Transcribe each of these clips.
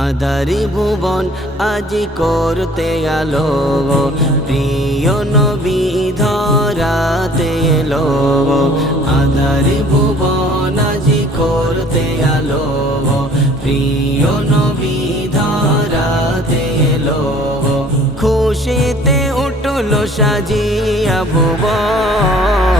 আদারি ভুবন আজি করতে আলো প্রিয় নবী ধরাতে এলো আদারি ভুবন আজি করতে আলো প্রিয় নবী ধরাতে এলো খুশিতে উঠল সাজিয়া ভুবন।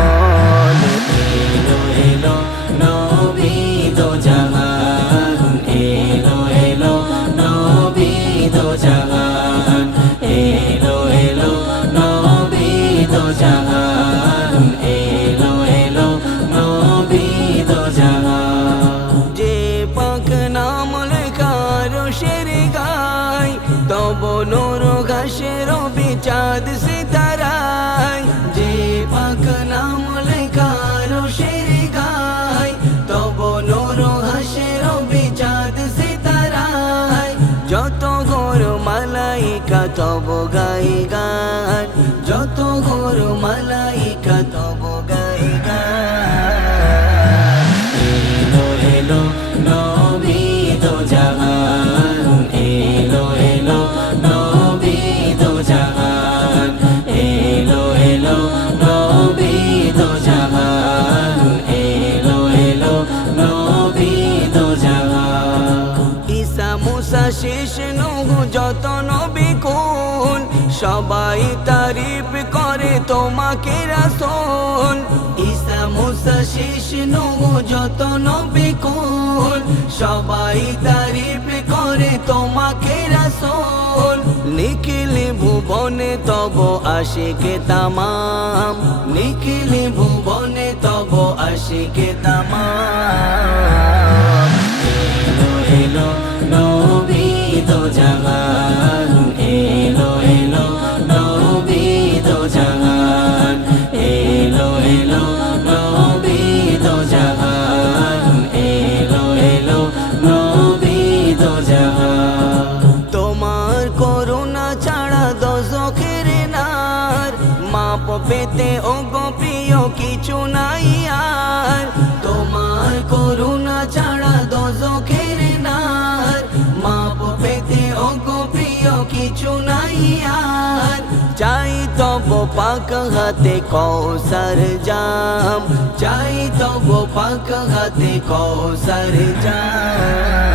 তব নোর ঘাসের বিচাদ সিতারাই। যে পাক নাম লেখার শের গাই তব নোর ঘাসের বিচাদ সিতারাই। যত গোর মালাইকা তব গাই গান, যত গোর মালাইকা তব যত নবী কোন? সবাই তারিফ করে তোমাকে রাসূল। ঈসা মুসা শেষ নহু যত নবী কোন? সবাই তারিফ করে তোমাকে রাসূল। নিখিল ভুবনে তব আশিকে তামাম। নিখিল ভুবনে তব আশিকে তামাম। পেতে ও গো প্রিয়, কিছু নাই আর। তোমার করুণা ছাড়া দশকের নার মাপ পেতে ও গো প্রিয়, কিছু নাই আর। চাই তব পাক হাতে কৌসর জাম। চাই তব পাক হাতে কৌসর জাম।